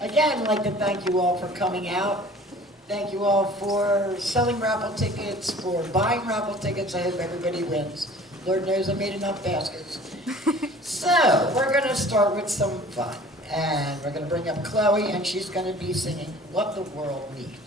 Again, I'd like to thank you all for coming out. Thank you all for selling raffle tickets, for buying raffle tickets. I hope everybody wins. Lord knows I made enough baskets. So, we're going to start with some fun. And we're going to bring up Chloe, and she's going to be singing What the World Needs.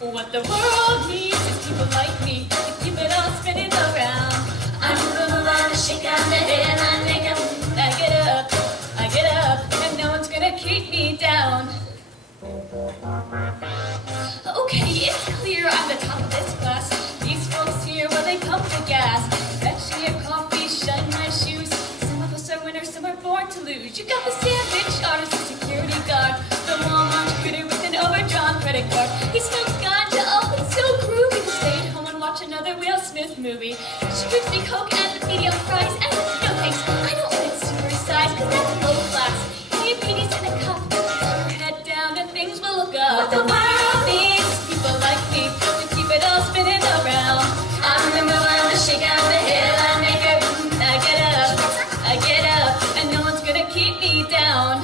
What the world needs is people like me to keep it all spinning around. I'm moving around and shake out the head and I make up. I get up, and no one's gonna keep me down. Okay, it's clear I'm the top of this class. These folks here, well, they pump the gas. Fetch me a coffee, shine my shoes. Some of us are winners, some are born to lose. You got the sandwich artist, the security guard, the Walmart critter with an overdrawn credit card. He smokes ganja, oh, it's so groovy to stay at home and watch another Will Smith movie. She gives me Coke and the medium fries, and no thanks, I don't want it super size, cause that's low class. Diabetes in a cup, put your head down and things will look up. What the world needs is people like me to keep it all spinning around. I'm the mover, the shake out the head, I make it, I get up, and no one's gonna keep me down.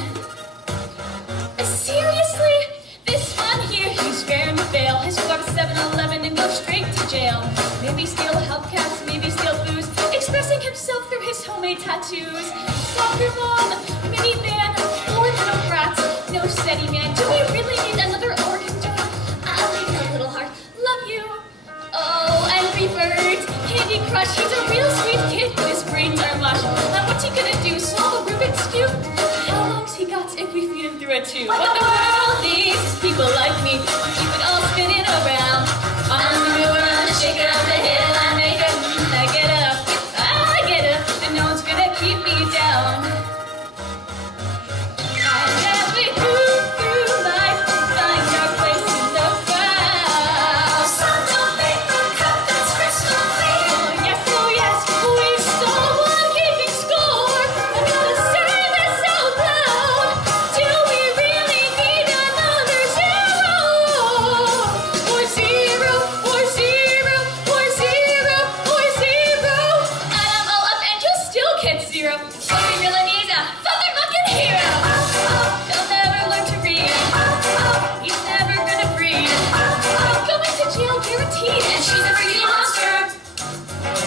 Seriously? This one here, he's raring to fail. He's go to 7-Eleven and go straight to jail. Maybe steal hubcaps, maybe steal booze, expressing himself through his homemade tattoos. Soccer mom, minivan, 4 little brats, no steady man. Do we really need another organ donor? I'll leave a little heart, love you. Oh, Angry Birds, Candy Crush, he's a real sweet kid, but his brains are mush. Now what's he gonna do, solve a Rubik's Cube? How long's he got if we feed him through a tube? What the world needs is people like me to keep it all spinning around. I'm the mover, I'm the shaker of the head, I make it, I get up, and no one's gonna keep me down. And as we move through life, we find our place in the crowd. So don't make the cup that's crystal clear. Oh yes, we've someone keeping score. I gotta say this out loud. Do we really need another zero? Or zero, or zero, or zero, or zero. Add 'em all up and you'll still get zero. What we really need is a fucking hero. He'll never learn to read. He's never gonna breathe. Going to jail guaranteed, and she's a freaking monster.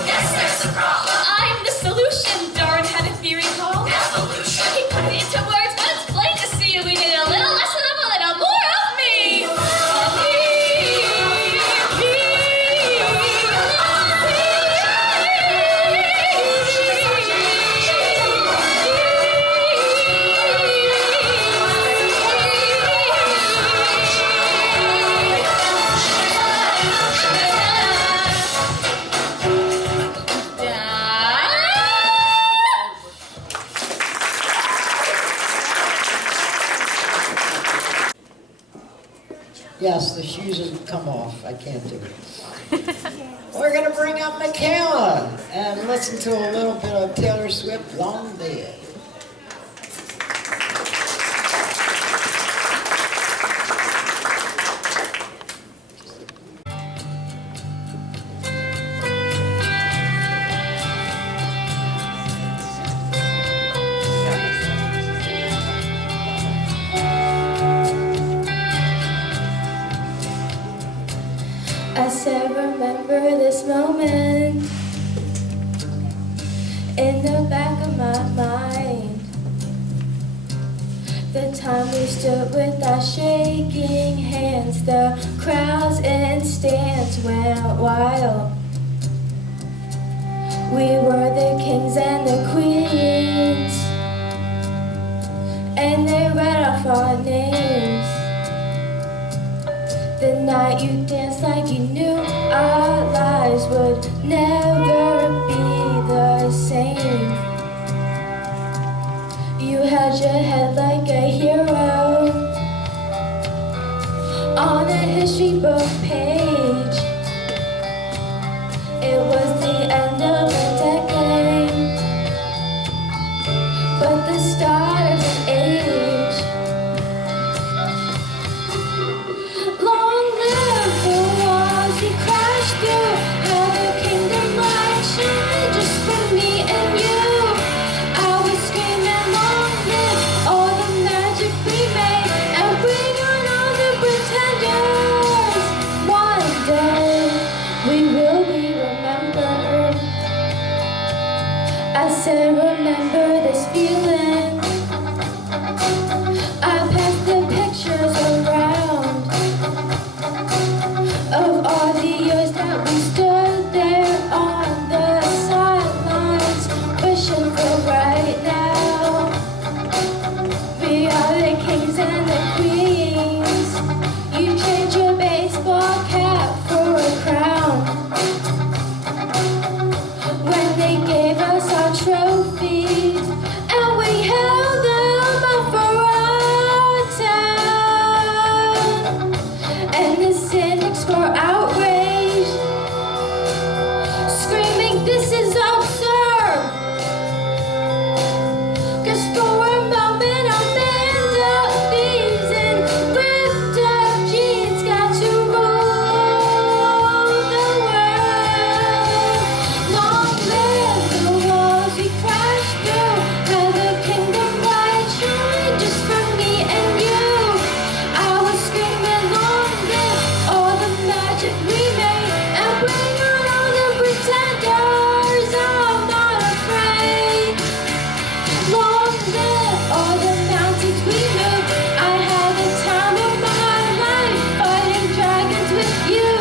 Yes, there's a problem. I'm the solution. Darn had a theory called evolution. He put it into words, but it's plain to see we need a little less of him, a little more of me. Yes, the shoes have come off. I can't do it. We're going to bring up Makayla and listen to a little bit of Taylor Swift, Long Dead. I still remember this moment in the back of my mind. The time we stood with our shaking hands, the crowds and stands went wild. We were the kings and the queens, and they read off our names. The night you danced like you knew our lives would never be the same. You held your head like a hero on a history book page. It was the end of a decade, but the start of an age. said, remember this feeling. I passed the pictures around of all the years that we stood there on the sidelines, wishing for right now. We are the kings and the queens. You trade your baseball cap for a crown. When they gave us our trophies and we held them up for our town, and the cynics were outraged, screaming, "This is absurd!" 'Cause for a moment our band of thieves in ripped up jeans got to rule the world. Long live the walls we crashed through, how the kingdom light shine just for me and you. I was screaming, long live all the magic we made, and bring on all the pretenders. I'm not afraid. Long live all the mountains we moved. I had the time of my life fighting dragons with you.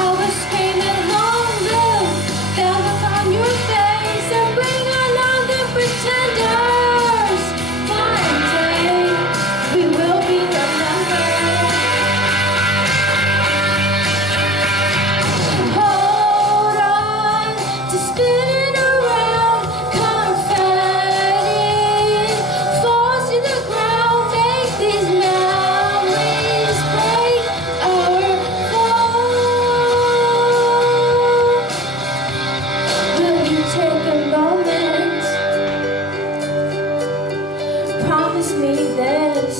I was screaming, long live that look on your face, and bring on all the pretenders. One day we will be remembered. Hold on to spinning around, confetti falls to the ground. Make these memories break our fall. Will you take a moment? Promise me this,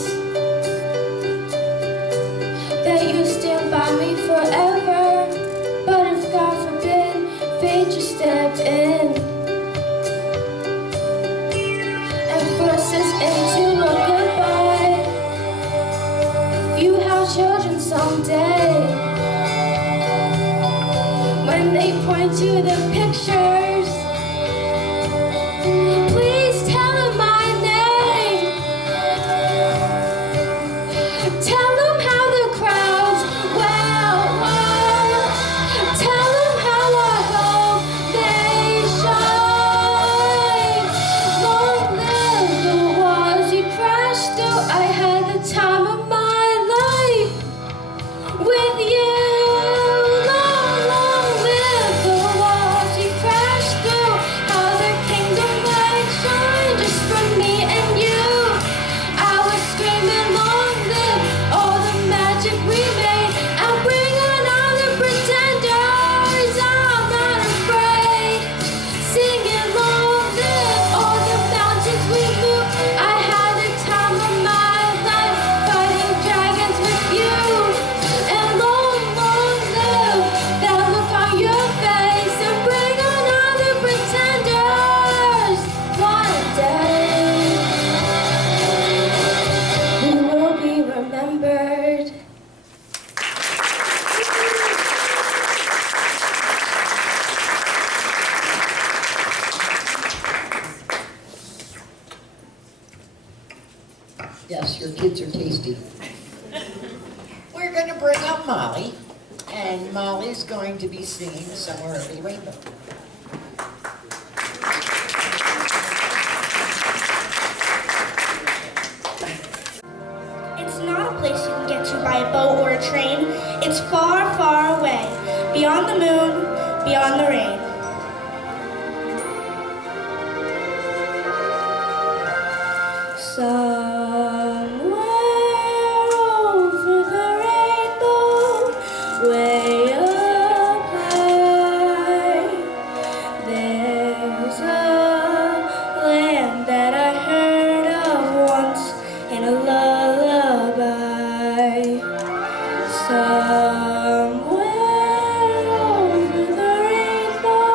that you'll stand by me forever. But if God forbid fate just stepped in and forced us into a goodbye, you have children someday. When they point to the pictures, please tell them my name. Tell them how the crowds well. Tell them how I hope they shine. Long live the walls you crashed through. I had the time of my life with you. Long, long live the walls you crashed through. How the kingdom light shine just for me and you. I was screaming, long live all the magic we made, and bring on all the pretenders. I'm not afraid. Singing, long live all the mountains we moved. I had the time of my life fighting dragons with you. And long, long live that look on your face, and bring on all the pretenders. One day we will be remembered. Yes, your kids are tasty. We're going to bring up Molly, and Molly's going to be singing Somewhere Over the Rainbow. It's not a place you can get to by a boat or a train. It's far, far away, beyond the moon, beyond the rain. Somewhere over the rainbow, way up high, there's a land that I heard of once in a lullaby. Somewhere over the rainbow,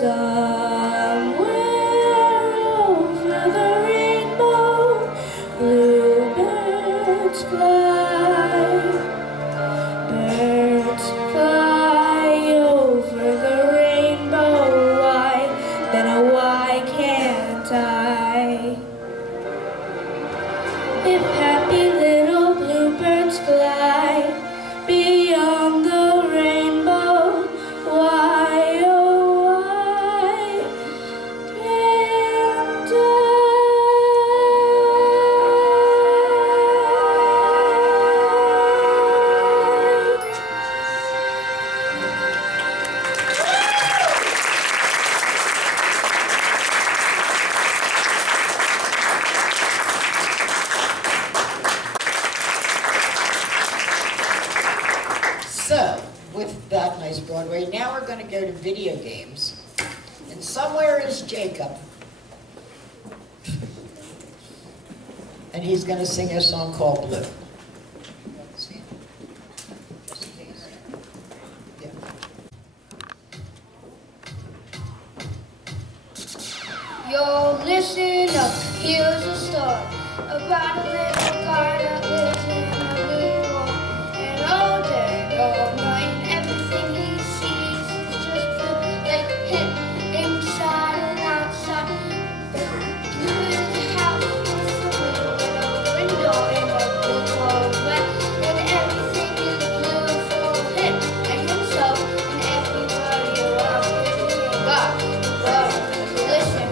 Somewhere over the rainbow, bluebirds fly. Birds fly over the rainbow. Why, then why can't I? If happy little bluebirds fly beyond the rainbow, why, oh why can't I? So, with that nice Broadway, now we're going to go to video games. And somewhere is Jacob. And he's going to sing a song called Blue. See? Just in case. Yeah. Yo, listen up, here's a story about a little guy that lives in a blue world. And all day, all night, everything he sees is just blue, like him, inside and outside. Blue is the house with a window in a blue cold wet. And everything is blue for him and himself and everybody around him. God, love, listen.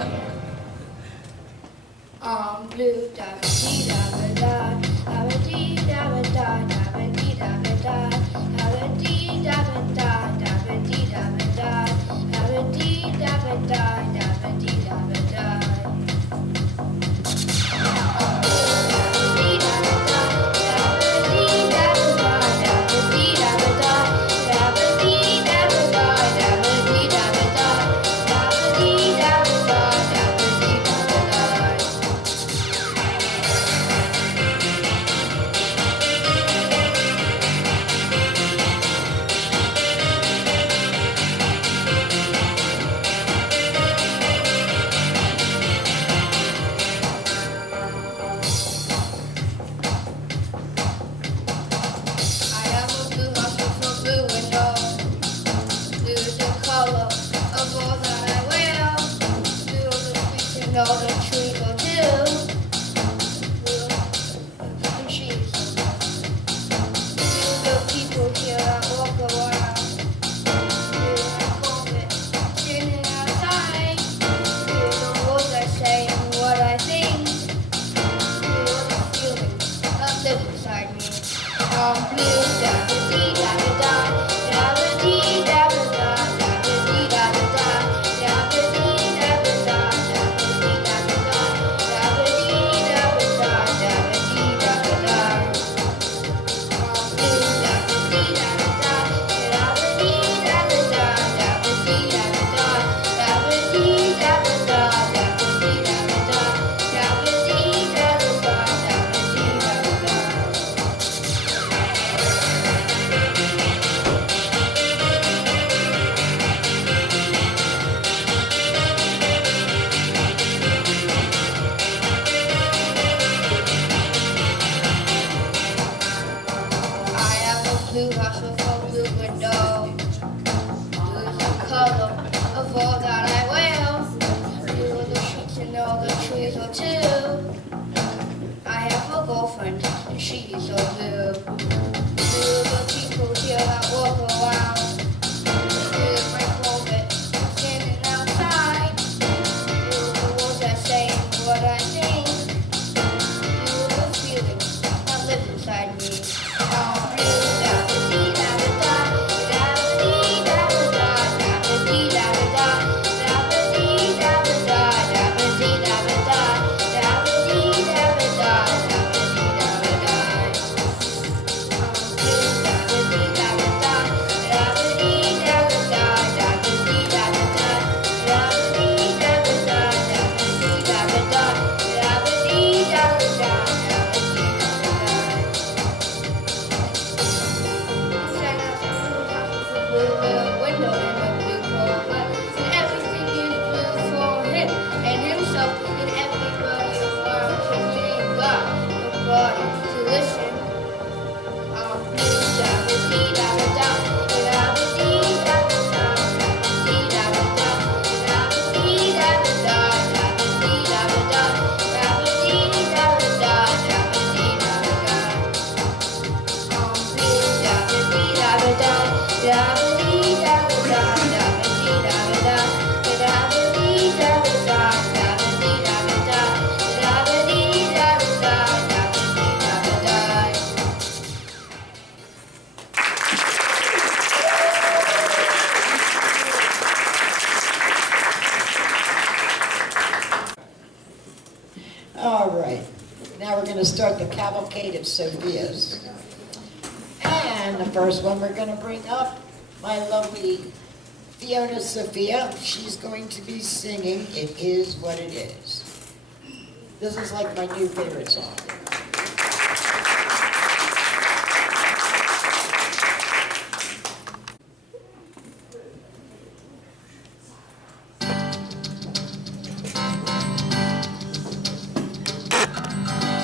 Blue, da ba dee da ba da, da ba dee da ba da, da ba dee da ba da, da ba dee da ba da, da ba dee da ba da, da ba dee da ba da, da ba dee da ba da. All the trees will do. And she's the people here that walk around. Feel like COVID, standing outside. Feel the words I say and what I think. Feel the feelings that live inside me. I'm blue, da ba dee da ba da, da ba dee da ba da, da ba dee da ba da, da ba dee da ba da. Blue house with a blue window. Blue is the color of all that I wear. Blue are the streets and all the trees are too. I have a girlfriend and she's so blue. Blue are the people here that walk around. Blue is my closet standing outside. Blue are the words I say and what I think. Blue are the feelings that live inside me. I'm blue. Da to start the cavalcade of Sophias. And the first one we're going to bring up, my lovely Fiona Sophia. She's going to be singing It Is What It Is. This is like my new favorite song.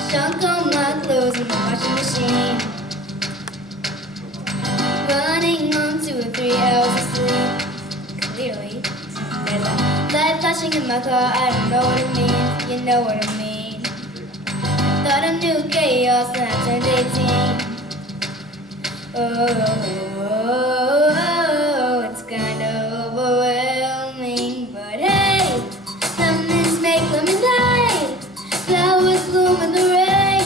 Sunk all my clothes in the washing machine. Running on 2 or 3 hours of sleep. Clearly, there's a light flashing in my car. I don't know what it means. You know what I mean. Thought I knew chaos when I turned 18. Oh, it's kind of overwhelming, but hey, lemons make lemonade. Flowers bloom in the rain.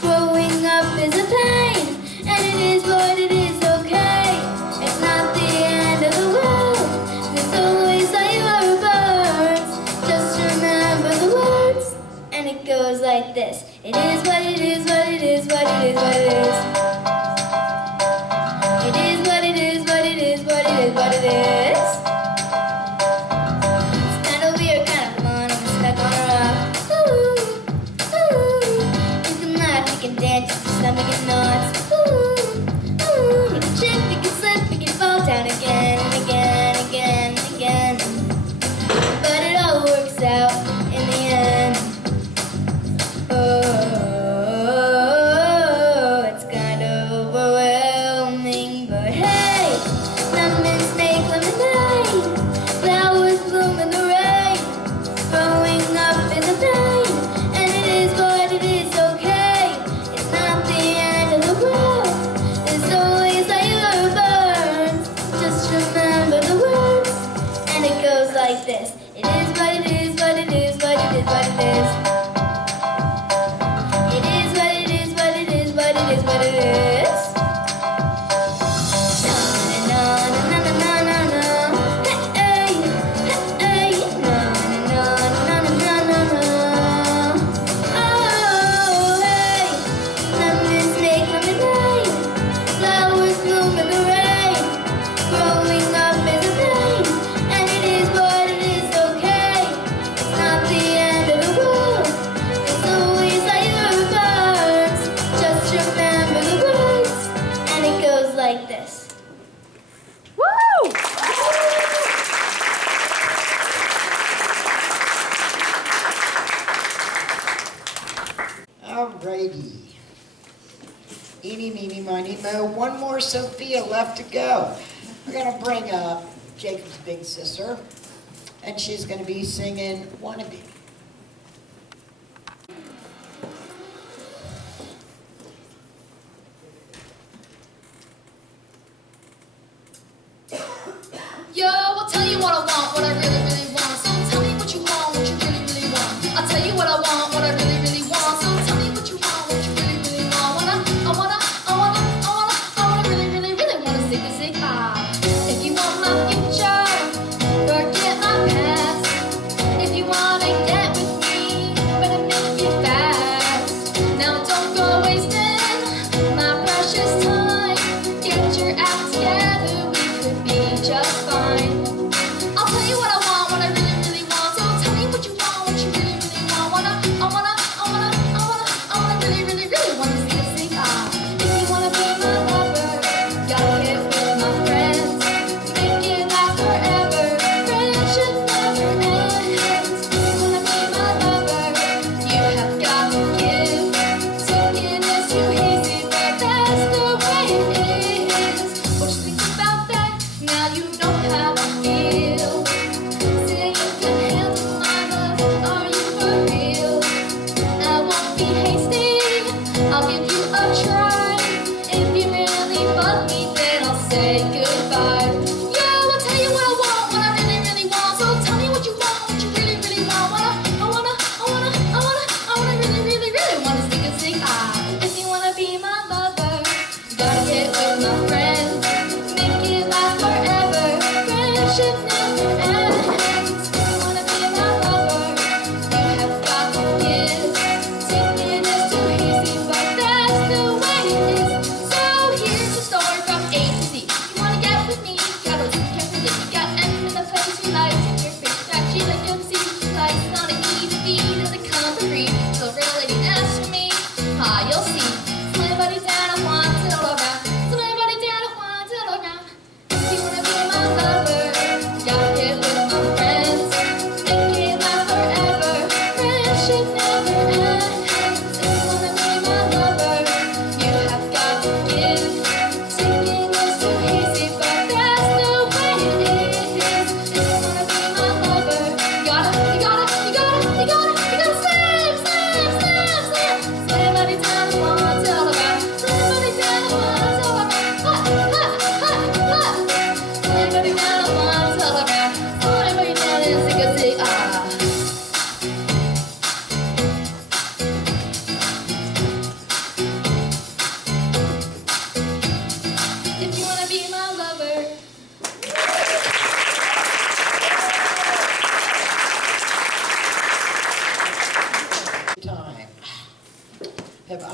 Growing up is a pain, and it is what it is, okay. It's not the end of the world. There's always other birds. Just remember the words, and it goes like this. It is what it is, what it is, what it is, what it is. It is what it is, what it is, what it is, what it is. It's kind of weird, kind of fun, I'm stuck on a rock. Ooh, ooh. You can laugh, you can dance, your stomach is nuts. Ooh, ooh. You can trip, you can slip, you can fall down again and again, again, again. But it all works out in the end. Oh, it's kind of overwhelming, but hey, lemons make lemonade. Flowers bloom in the rain. Growing up is a pain, and it is what it is, okay. It's not the end of the world. There's always other birds. Just remember the words, and it goes like this. It is what it is, what it is, what it is, what it is. It is what it is, what it is, what it is, what it is. Na na na na na na na. Hey, hey, hey. Na na na na na na na. Oh, hey. Lemons make lemonade. Flowers bloom in the rain. Growing up is a pain, and it is what it is, okay. It's not the end of the world. There's always other birds. Just remember the words, and it goes like this. Woo! Alrighty. Eeny, meeny, miny, mo. One more Sophia left to go. We're going to bring up Jacob's big sister, and she's going to be singing Wannabe. Yo, I'll tell you what I want, what I really, really want. So tell me what you want, what you really, really want. I'll tell you what I want, what I really, really want. So tell me what you want, what you really, really want. I wanna really, really, really wanna zig ah. If you want my future, forget my past. If you wanna get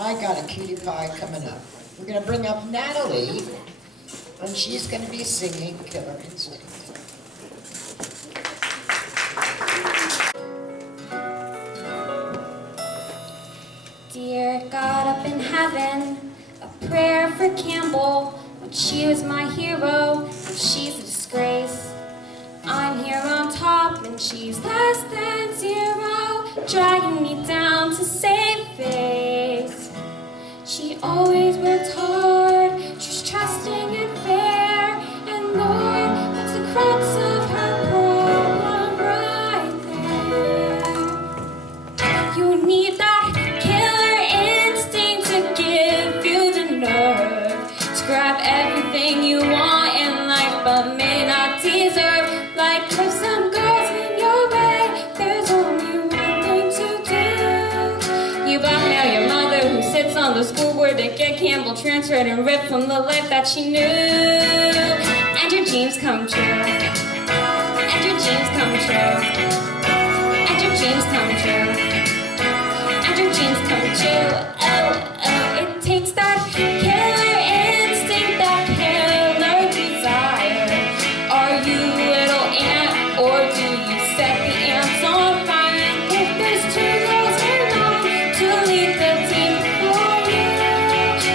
I got a cutie pie coming up. We're going to bring up Natalie, and she's going to be singing Killer Instinct. Dear God up in heaven, a prayer for Campbell. When she was my hero, and she's a disgrace. I'm here on top, and she's less than zero, dragging me down to save face. She always worked hard, she's trusting and fair, and Lord, that's the crux of her problem right there. You need that killer instinct to give you the nerve to grab everything you want in life but may not deserve. Like if some girls in your way, there's only one thing to do. You blackmail your mother who sits on the school board to get Campbell transferred and ripped from the life that she knew. And your dreams come true. And your dreams come true. And your dreams come true. And your dreams come true. Oh, oh, it takes that killer instinct, that killer desire. Are you little ant, or do you set the ants on fire? If there's two girls in line to lead the team for you,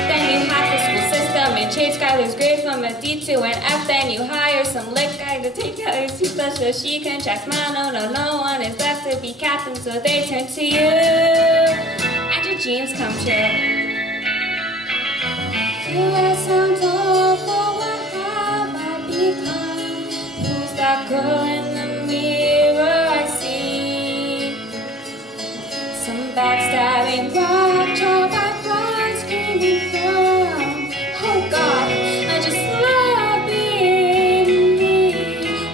then you hack the school system and change Skylar's grade from a D to an F. Then you hire some lit guy to take Skylar's toothbrush so she can check smile. No one is left to be captain, so they turn to you. And your dreams come true. Do I sound awful? What have I become? Who's that girl in the mirror I see? Some backstabbing rock job I run screaming from. Oh God, I just love being me.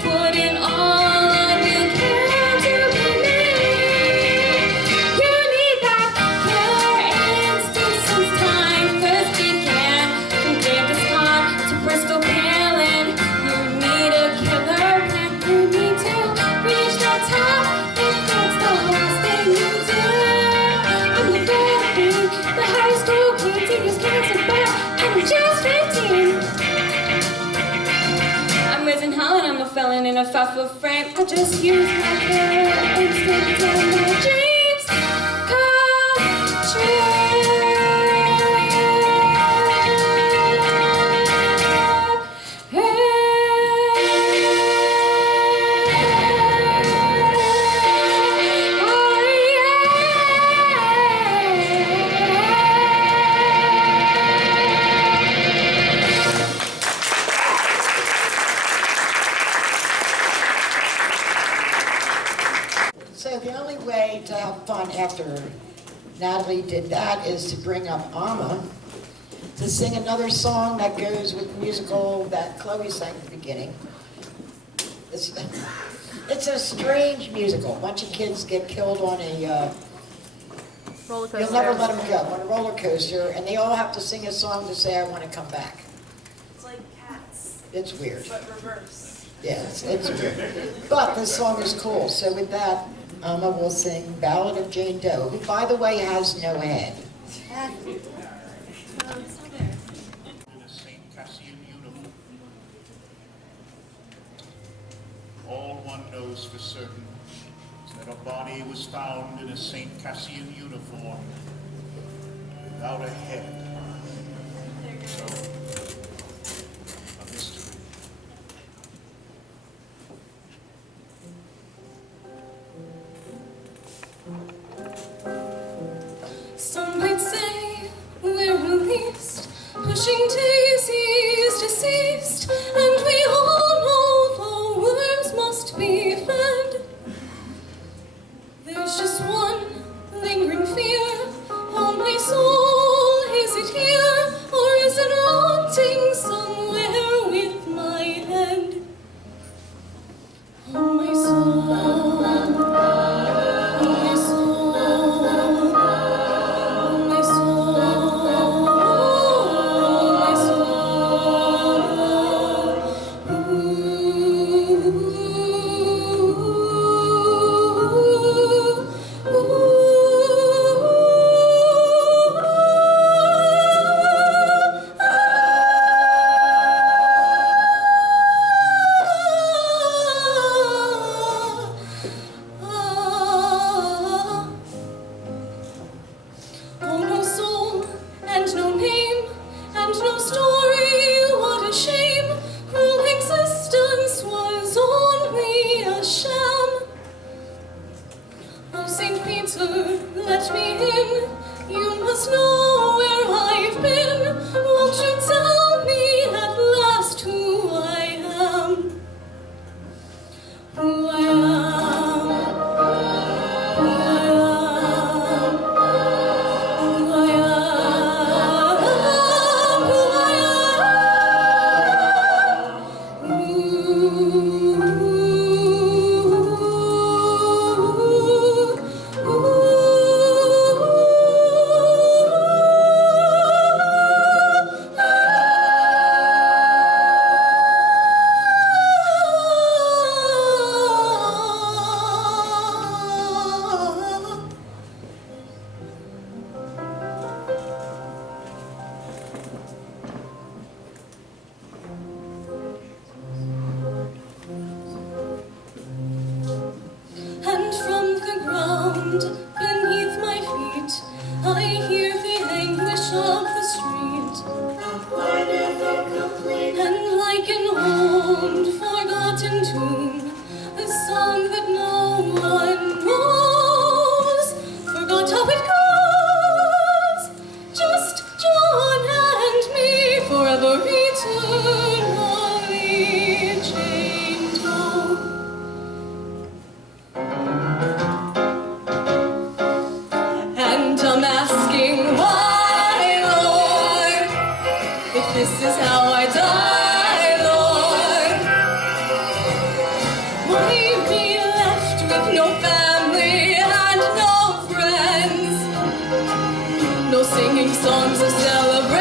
Putting all of you can to be me. You need that killer instinct since time first began. From Genghis Khan to Bristol Palin, you need a killer plan. You need to reach the top if that's the last thing you do. I'm the baby, the high school kid, teachers cancer bad, and I'm just 15. I'm raising hell and I'm a felon in a 5-foot frame. I just use my killer instinct and my dreams come true. So the only way to have fun after Natalie did that is to bring up Amma to sing another song that goes with the musical that Chloe sang at the beginning. It's a strange musical. A bunch of kids get killed on a Roller coaster. you'll never let them go, on a roller coaster, and they all have to sing a song to say, I want to come back. It's like Cats, It's weird. but reverse. Yes, it's weird. But this song is cool. So with that, Amma will sing Ballad of Jane Doe, who, by the way, has no head. In a St. Cassian uniform. All one knows for certain is that a body was found in a St. Cassian uniform without a head. So, a mystery. Some might say we're released, pushing daisies deceased, and we all know the worms must be fed. There's just one lingering fear. Only soul, is it here or is it wrong? ground beneath my feet. I hear the anguish of the street. And like an old forgotten tune, a song that no one knows, forgot how it goes. Just John and me, forever eternally chained home. And I'm asking why, Lord, if this is how I die, Lord. Why be left with no family and no friends? No singing songs of celebration,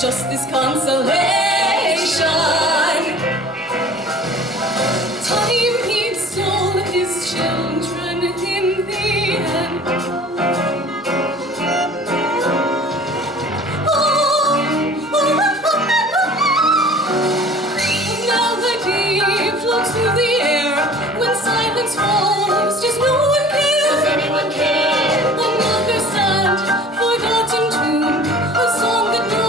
just this consolation. Time eats all his children in the end. Melody floats through the air. When silence falls, does no one care? Does anyone care? Another sad, forgotten tune, a song that no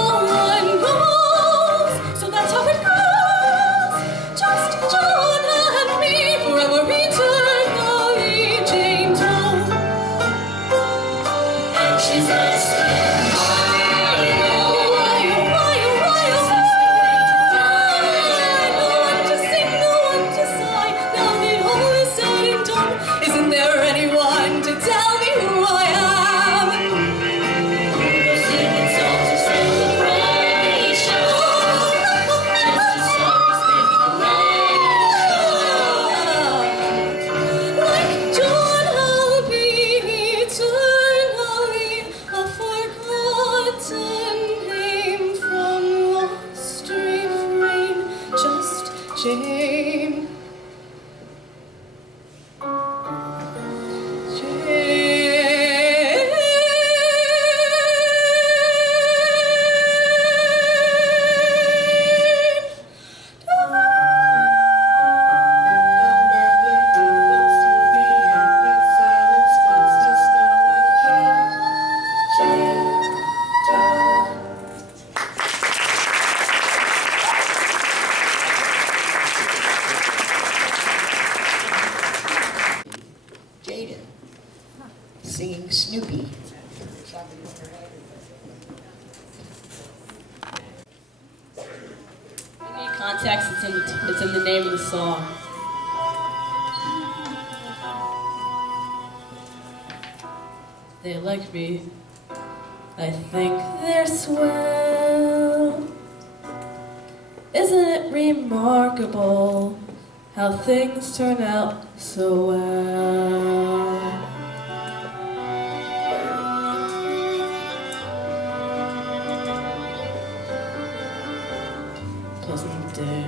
one knows. So that's how it goes. Just John and me, forever eternally chained home. And she's asking, isn't there anyone to tell me who I am? We're singing songs of celebration, just to celebration. Like John, I'll be eternally a forgotten name from lost refrain, just Jane. Jayden, singing Snoopy. You need context, it's in the name of the song. They like me. I think they're swell. Isn't it remarkable how things turn out so well? Pleasant day,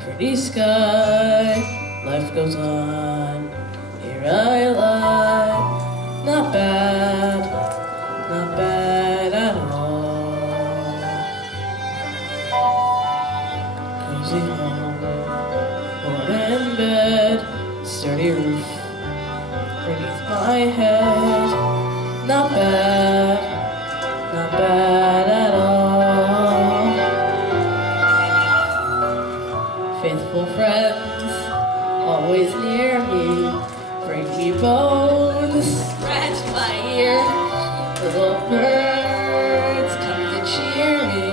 pretty sky, life goes on, here I lie, not bad at all. Cozy home, warm in bed, sturdy roof beneath my head, not bad at all. Faithful friends, always near me, bring me bones, scratch my ear. Little birds come to cheer me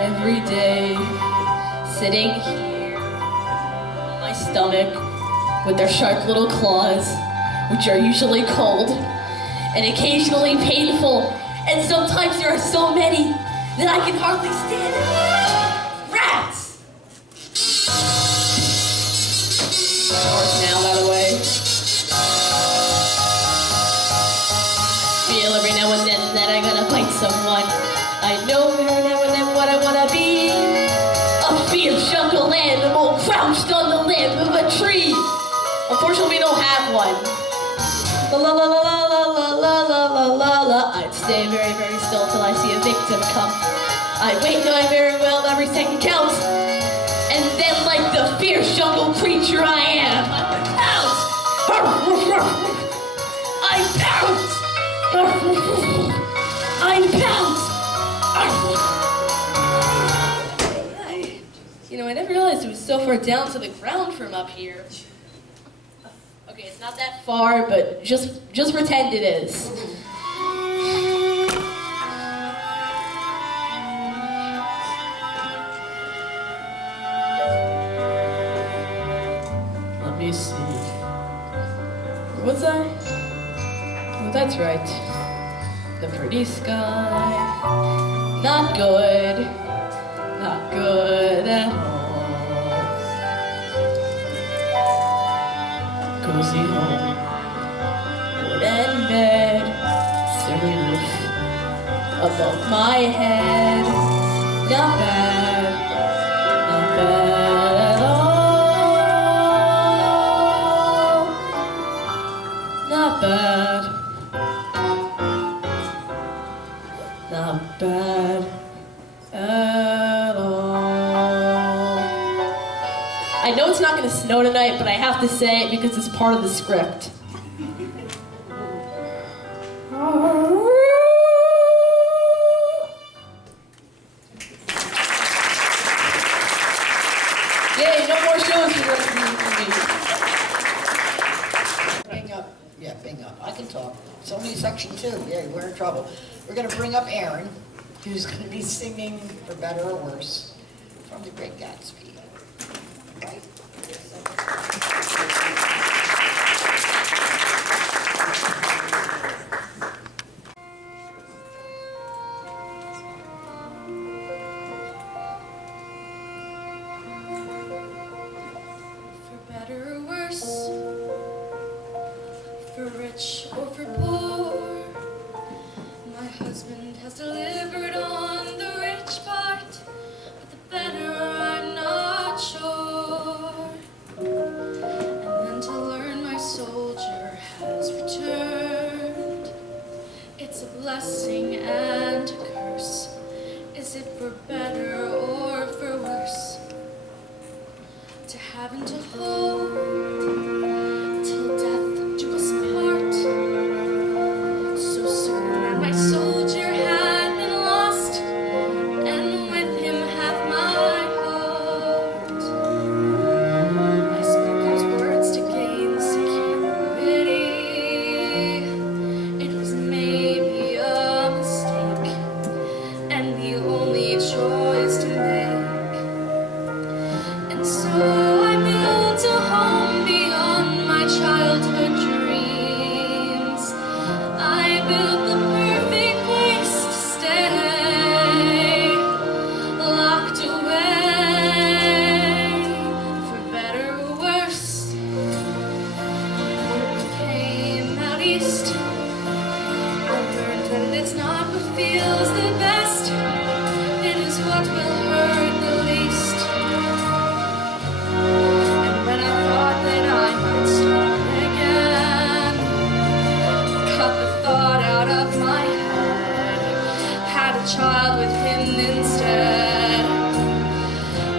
every day. Sitting here on my stomach with their sharp little claws, which are usually cold and occasionally painful, and sometimes there are so many that I can hardly stand it. Rats! Doors now, by the way. Feel every now and then that I'm gonna bite someone. I know every now and then what I wanna be. A fierce jungle animal crouched on the limb of a tree. Unfortunately, we don't have one. La la la la la la la la la la la. I'd stay very, very still till I see a victim come. I'd wait knowing very well every second counts. And then, like the fierce jungle creature I am, I would pounce I'm bounced! I'm bounced! You know, I never realized it was so far down to the ground from up here. Okay, it's not that far, but just pretend it is. Let me see. What's that? Oh, that's right. The pretty sky. Not good. Not good at all. Cozy home. Wooden bed. Silly roof above my head. Not bad. Not bad at all. Not bad. Not bad at all. I know it's not going to snow tonight, but I have to say it because it's part of the script. Yay, no more shows for the rest of the week. Bring up, yeah, bring up. I can talk. It's only section 2. Yeah, we're in trouble. We're going to bring up Aeryn, who's going to be singing, for better or worse, from The Great Gatsby. Right? For better or worse, for rich or for poor, my husband has delivered on the rich part, but the better I'm not sure. And then to learn my soldier has returned. It's a blessing and a curse. Is it for better or for worse? To have and to hold till death do us part. So certain that my soldier had been lost, and with him half my heart. I spoke those words to gain security. It was maybe a mistake, and the only choice to make. And so I built a home beyond my childhood dreams. I built the perfect place to stay, locked away, for better or worse. When we came out east, I learned that it's not what feels the best, it is what will hurt the least. And when I thought that I might start again, cut the thought out of my head, had a child with him instead.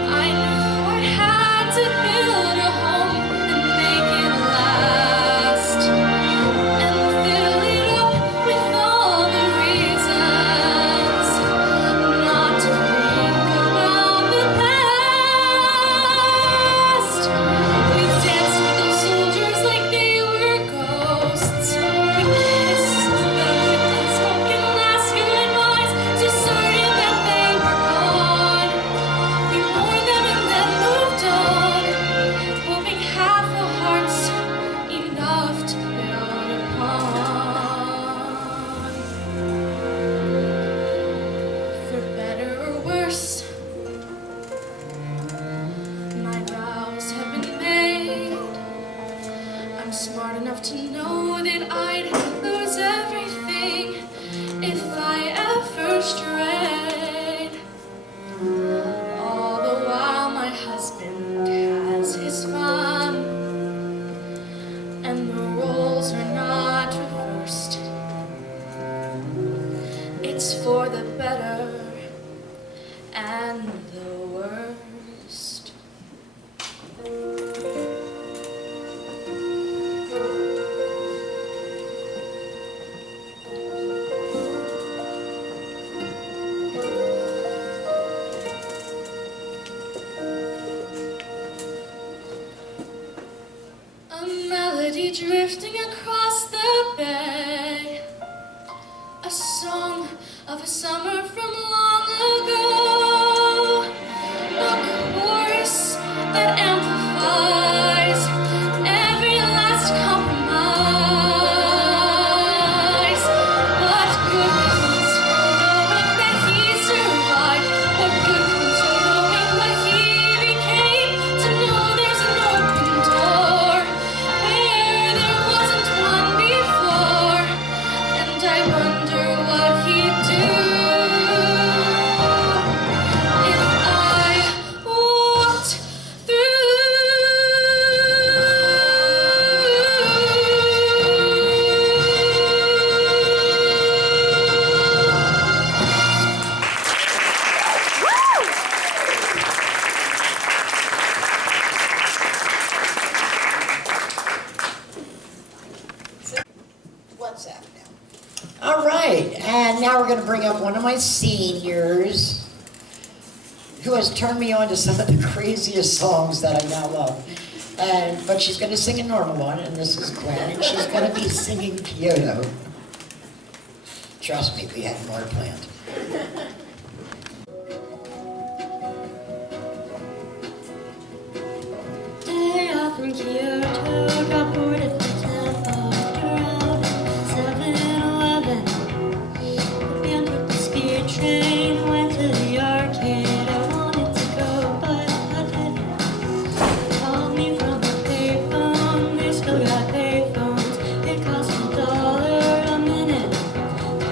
I knew I had to build a home and make it last, and fill it up with all the reasons not to think about the past. We danced with those soldiers like they were ghosts. We kissed them with unspoken last goodbyes, so certain that they were gone. We mourned them and then moved on, hoping half our hearts enough to build upon. For better or worse, my vows have been made. I'm smart enough to know that I'd lose everything if I ever strayed. All the while my husband has his fun, and the roles are not reversed. It's for the better and the worst. Slowly drifting across the bay, a song of a summer from long ago, a chorus that amplifies every last compromise. What good comes from knowing that he survived? What good comes from knowing what he became? To know there's an open door where there wasn't one before, and I wonder what he'd do if I walked What's that now? All right, and now we're going to bring up one of my seniors who has turned me on to some of the craziest songs that I now love. But she's going to sing a normal one, and this is Gwen, and she's going to be singing Pt2. Trust me, we had more planned. Day off from Kyoto, got bored at the temple, around 7-Eleven. The band took the speed train, went to the arcade. I wanted to go, but I didn't. They called me from a payphone, they still got payphones. It cost $1 a minute.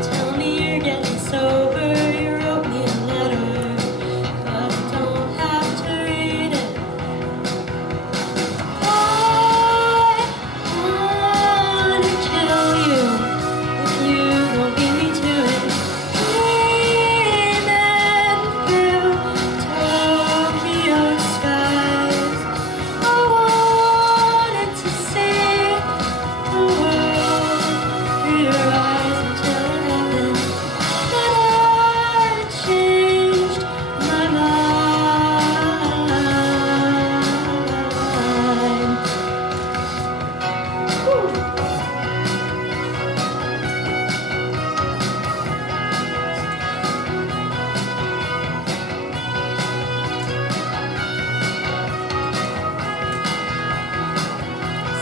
Tell me you're getting sober, you wrote me a letter, but I don't have to read it. I wanna kill you if you don't beat me to it. Dreaming through Tokyo skies, I wanted to see the world through your eyes until it happened. But I changed my mind.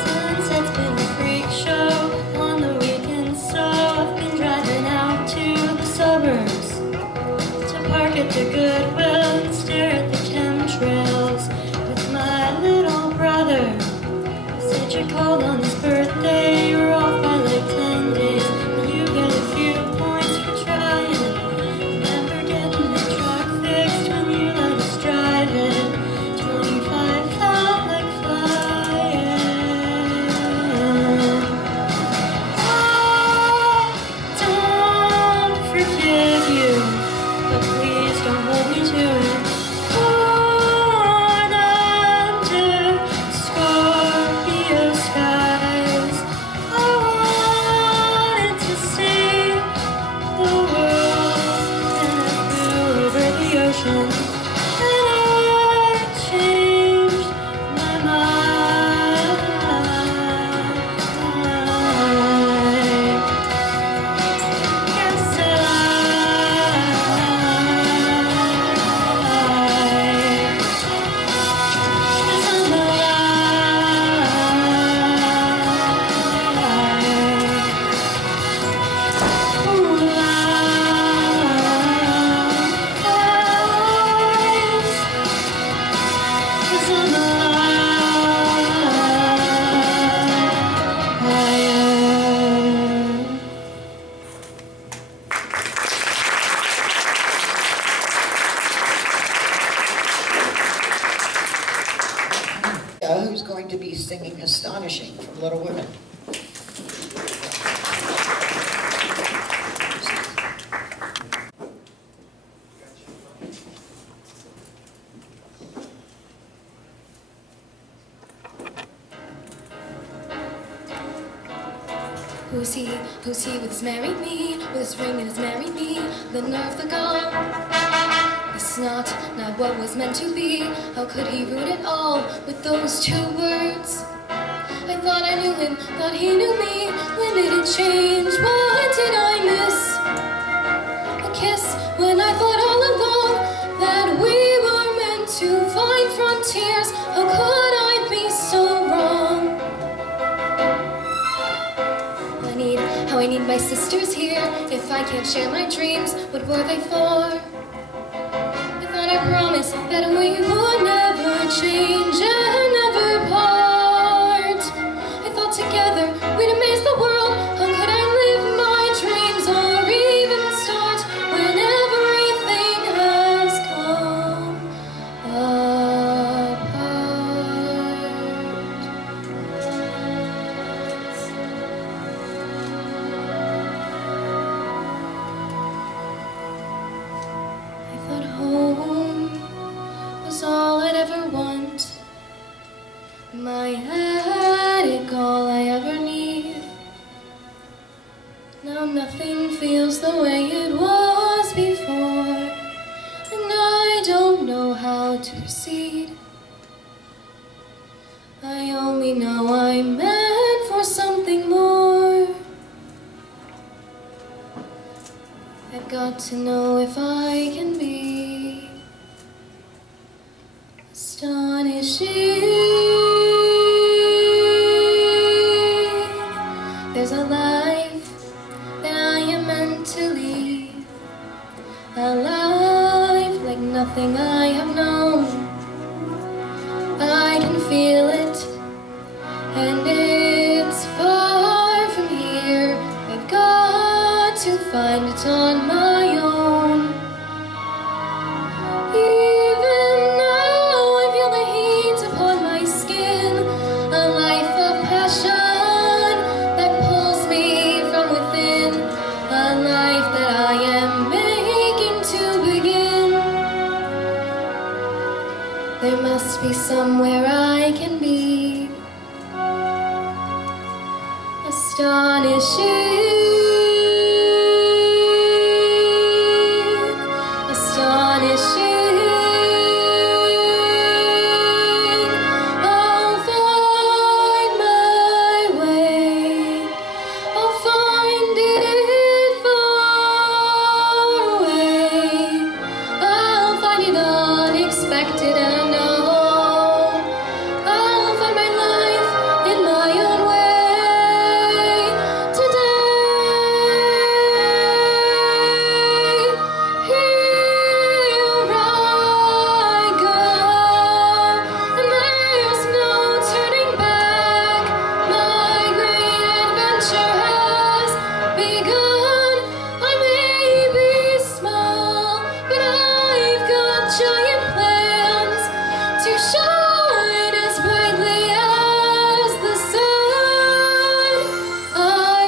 Sunset's been a freak show on the weekend, so I've been driving out to the suburbs to park at the Goodwill and stare at the chemtrails with my little brother. Said you called on his birthday, you were off by like 10 days, but you get a few points for trying. Remember getting the truck fixed when you let us drive it. 25 felt like flying. I don't forgive you, but please don't hold me to it. Born under Scorpio skies, I wanted to see the world, and I flew over the ocean, and I changed my mind. Yes, Who's going to be singing Astonishing from Little Women. Who's he with his married me, with his ring and his married me, the nerve, the gall. It's not what was meant to be. How could he ruin it all with those two words? I thought I knew him, thought he knew me. When did it change? What did I miss? A kiss when I thought all along that we were meant to find frontiers. How could I be so wrong? How I need my sisters here. If I can't share my dreams, what were they for? I thought I promised that we would never change and never part. I thought together we'd amaze the world. How could I live my dreams or even start when everything has come apart? I thought home was all I'd ever want. My attic, all I ever need. Now nothing feels the way it was before, and I don't know how to proceed. I only know I'm meant for something more. I've got to know if I can be astonishing. There's a life that I am meant to lead, a life like nothing I have known. I can feel it, and it's far from here. I've got to find it on my own. Even now I feel the heat upon my skin, a life of passion that pulls me from within, a life that I am making to begin. There must be somewhere I can be astonishing. Astonishing. I'll find my way. I'll find it far away. I'll find it unexpected and unknown. I'll find my life in my own way today. Here I go, and there's no turning back. My great adventure has begun. I may be small, but I've got giant plans to shine as brightly as the sun. I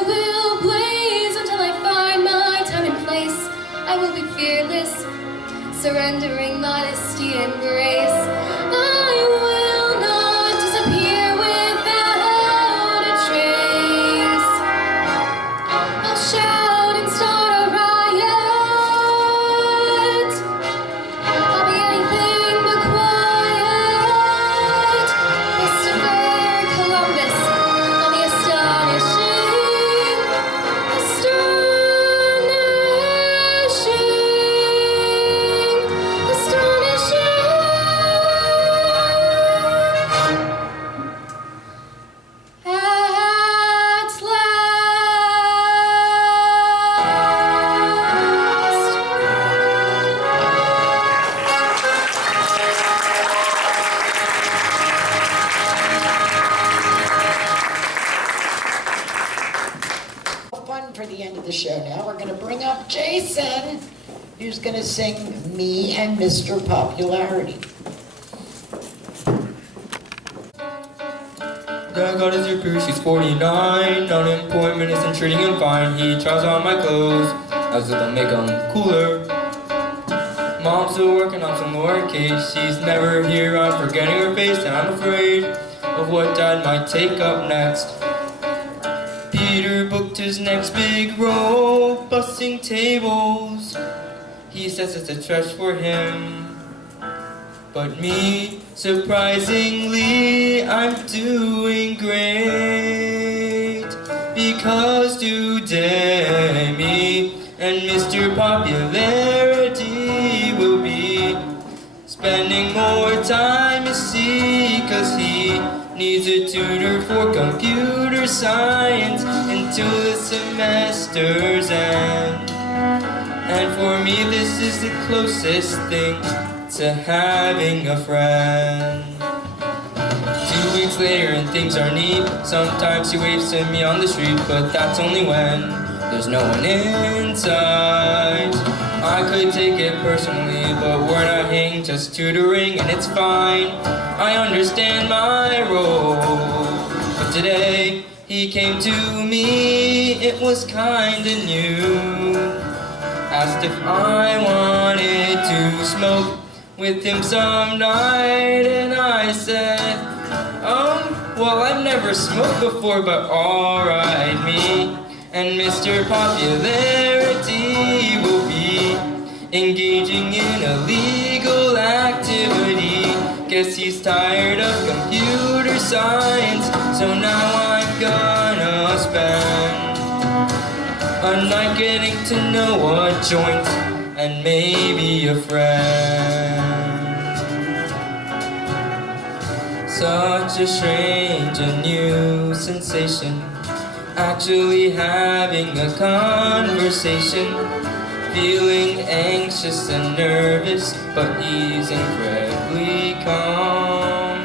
will blaze until I find my time and place. I will be fearless, surrendering modesty and grace. I will not disappear without a trace. I'll shout and start a riot. I'll be anything but quiet. Christopher Columbus, I'll be astonishing. Astonishing. Astonishing. At Fun for the end of the show now. We're going to bring up Jason, who's going to sing Me and Mr. Popularity. Dad got his repair, she's 49. Unemployment isn't treating him fine. He tries on my clothes as if they'll make him cooler. Mom's still working on some lowercase. She's never here, I'm forgetting her face, and I'm afraid of what Dad might take up next. Peter booked his next big role, bussing tables. He says it's a stretch for him. But me, surprisingly, I'm doing great. because today me and Mr. Popularity will be spending more time, you see, cause he needs a tutor for computer science until the semester's end. And for me this is the closest thing to having a friend. 2 weeks later and things are neat. Sometimes he waves to me on the street, but that's only when there's no one inside. I could take it personally, but we're not hanging, just tutoring, and it's fine. I understand my role, but today he came to me, it was kinda new. Asked if I wanted to smoke with him some night, and I said, well, I've never smoked before, but alright, me and Mr. Popularity will be engaging in a legal activity. Guess he's tired of computer science, so now I'm gonna spend a night getting to know a joint and maybe a friend. Such a strange and new sensation, actually having a conversation. Feeling anxious and nervous, but he's incredibly calm.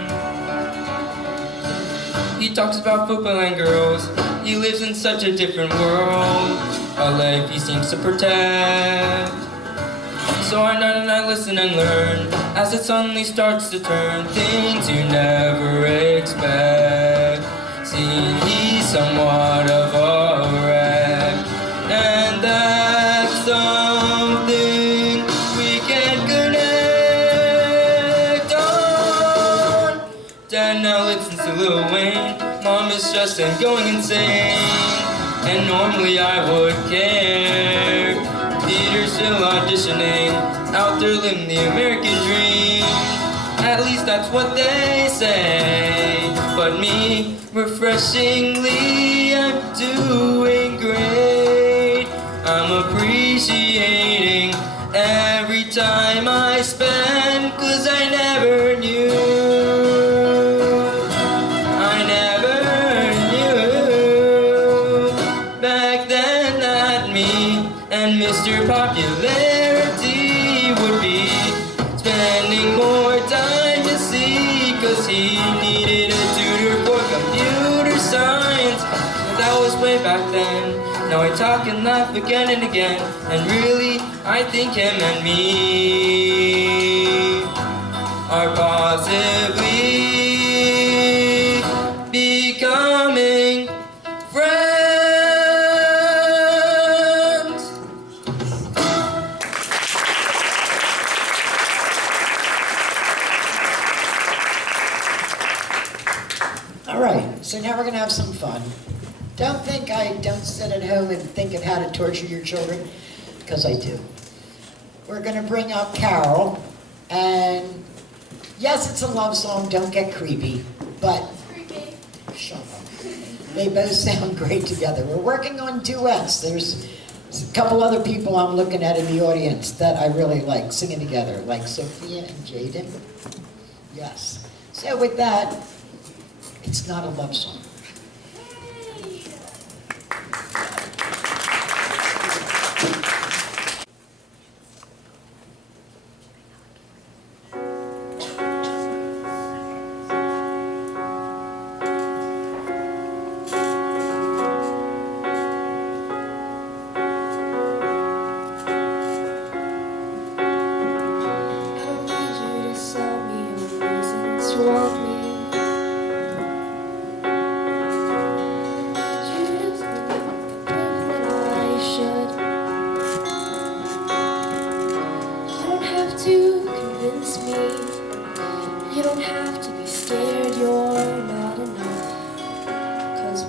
He talks about football and girls. He lives in such a different world, a life he seems to protect. So I nod and I listen and learn as it suddenly starts to turn things you never expect. See, he's somewhat of a wreck, and that's something we can connect on. Dad now listens to Lil Wayne. Mom is stressed and going insane, and normally I would care. Theater's still auditioning, out there living the American dream. At least that's what they say. But me, refreshingly, I'm doing great. I'm appreciating every time I spend, cause I never knew. I never knew back then that me and Mr. Popularity would be spending more time, you see, cause he needed a tutor for computer science. But that was way back then. Now I talk and laugh again and again, and really, I think him and me are possibly becoming friends. All right, so now we're gonna have some fun. Don't think I don't sit at home and think of how to torture your children, because I do. We're gonna bring up Carol, and yes, it's a love song, don't get creepy, but shut up. They both sound great together. We're working on duets. There's a couple other people I'm looking at in the audience that I really like singing together, like Sophia and Jayden. Yes. So with that, it's not a love song.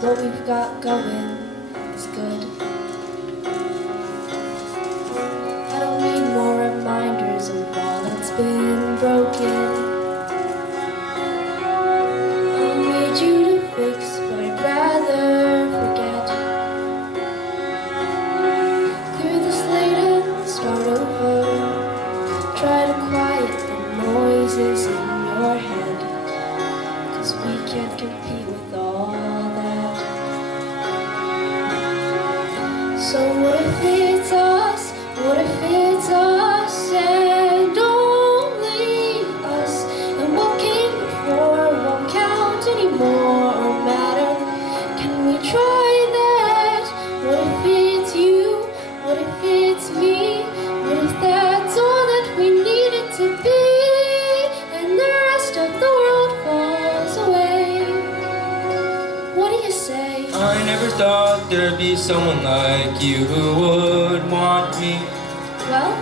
What we've got going is good. I don't need more reminders of all that's been broken. I need you to fix, but I'd rather forget. can't compete with all that. So what if it's us? What if it's us and only us? And what came before won't count anymore or matter. Can we try that? What if it's you? What if it's me? What if that's all that we need it to be? And the rest of the world falls away. What do you say? I never thought there'd be someone like you who would want me. Well,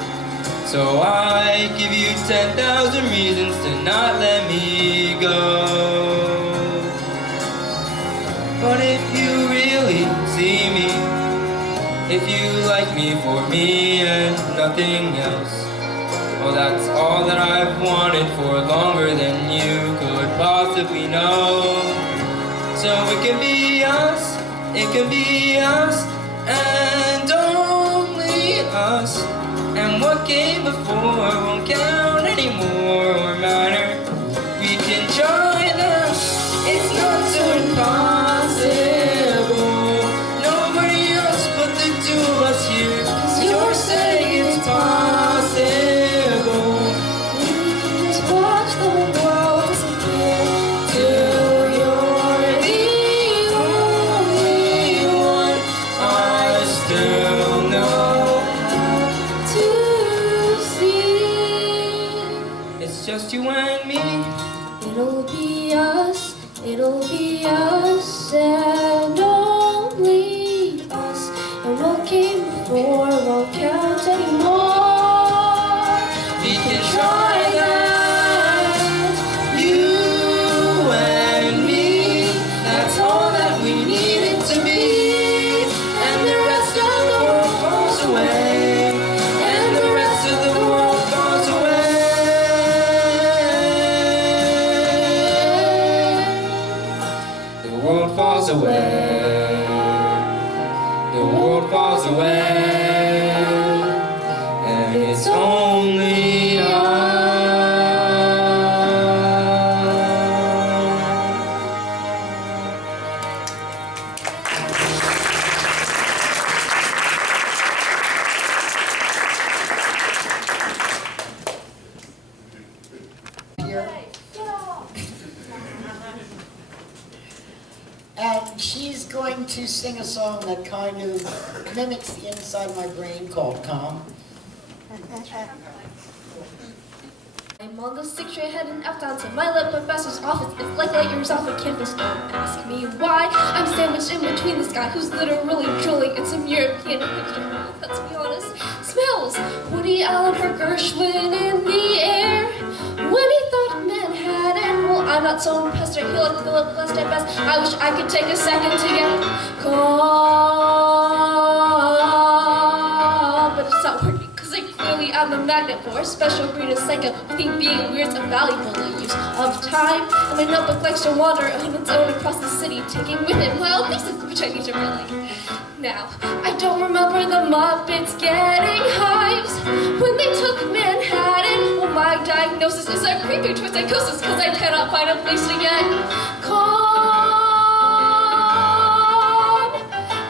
So I give you 10,000 reasons to not let me go. But if you really see me, if you like me for me and nothing else, well, that's all that I've wanted for longer than you could possibly know. So it can be us, and only us. And what came before won't count anymore or matter. We can try that, it's not so impossible. Nobody else but the two of us here, 'cause you're saying it's possible. we can just watch the world disappear till you're the only one I still know to see. it's just you and me. It'll be us and only us. And what came before won't count anymore. We can try that, you and me. That's all that we need it to be. And the rest of the world falls away. And the rest of the world falls away. The world falls away. The world falls away. And it's only us. Here. And she's going to sing a song that kind of mimics the inside of my brain called Calm. I'm on the 6th train heading up down to my lab professor's office. It's like light years off of campus. Don't ask me why. I'm sandwiched in between this guy who's literally drooling in some European hipster. Let's be honest. Smells Woody Allen or Gershwin in the air. When he thought Manhattan, well, I'm not so impressed. I feel like Philip Glass at best. I wish I could take a second to get calm, but it's not working. Clearly I'm a magnet for a special breed of psycho who think being weird's a valuable use of time. And my notebook likes to wander on its own across the city, taking with it wild pieces which I need to really. Now, I don't remember the Muppets getting hives when they took Manhattan. Well, my diagnosis is a creeping towards psychosis because I cannot find a place to get calm.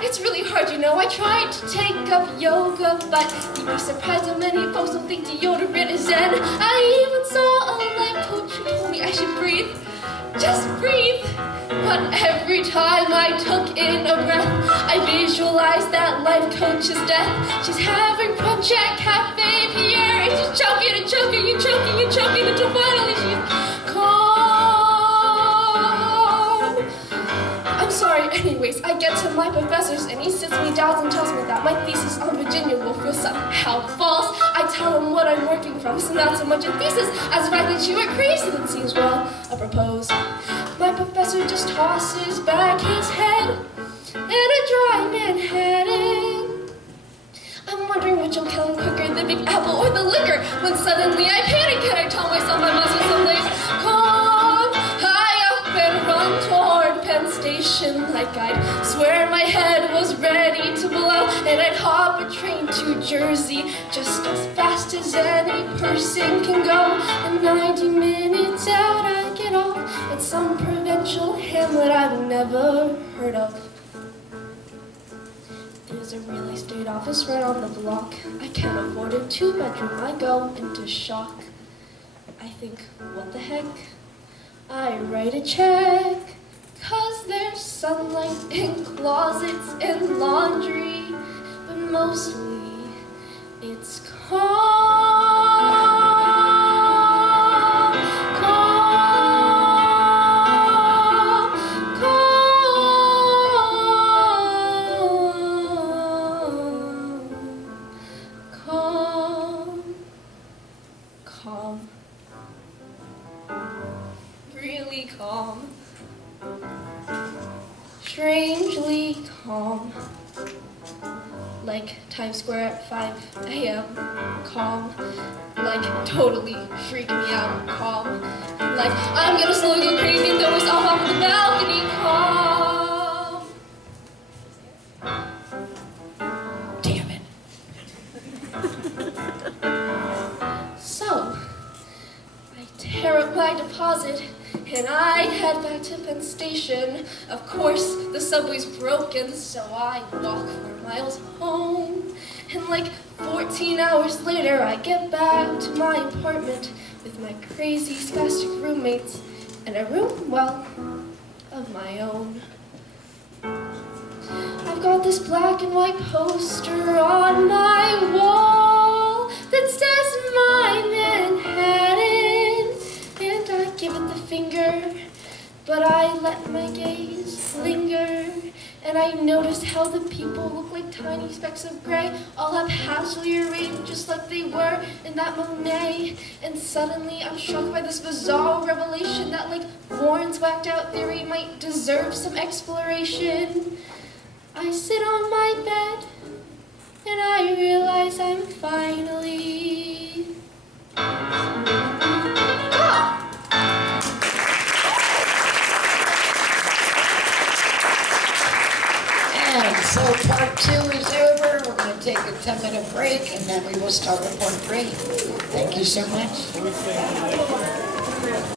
It's really hard, you know. I tried to take up yoga, but you'd be surprised how many folks don't think deodorant is zen. I even saw a life coach who told me I should breathe. Just breathe. But every time I took in a breath, I visualized that life coach's death. She's having Project Cafe Pierre, and she's choking and choking and choking and choking until finally she's calm. I'm sorry, anyways, I get to my professor's and he sits me down and tells me that my thesis on Virginia will feel somehow false. I tell him what I'm working from, so not so much a thesis as the fact that you are crazy that seems well apropos. My professor just tosses back his head in a dry Manhattan. I'm wondering which will kill him quicker, the Big Apple or the liquor, when suddenly I panic and I tell myself I must be someplace calm. I up and run toward Penn Station. station like I'd swear my head was ready to blow, and I'd hop a train to Jersey just as fast as any person can go. And 90 minutes out I get off at some provincial hamlet I've never heard of. There's a real estate office right on the block. I can't afford a 2-bedroom, I go into shock. I think, what the heck? I write a check, 'cause there's sunlight in closets and laundry, but mostly it's calm, calm, calm, calm, calm. Really calm, strangely calm, like Times Square at 5 a.m. Calm, like totally freaking me out. Calm, like I'm gonna slowly go crazy and throw myself off the balcony. Calm. Damn it. So, I tear up my deposit and I head back to Penn Station. Of course, the subway's broken, so I walk 4 miles home. And like 14 hours later, I get back to my apartment with my crazy spastic roommates and a room, well, of my own. I've got this black and white poster on my wall that says my Manhattan, and I give it the finger, but I let my gaze linger, and I notice how the people look like tiny specks of gray, all haphazardly arranged just like they were in that Monet. And suddenly I'm shocked by this bizarre revelation that like Warren's whacked out theory might deserve some exploration. I sit on my bed and I realize I'm finally And so part 2 is over. We're going to take a 10-minute break, and then we will start with part 3. Thank you so much.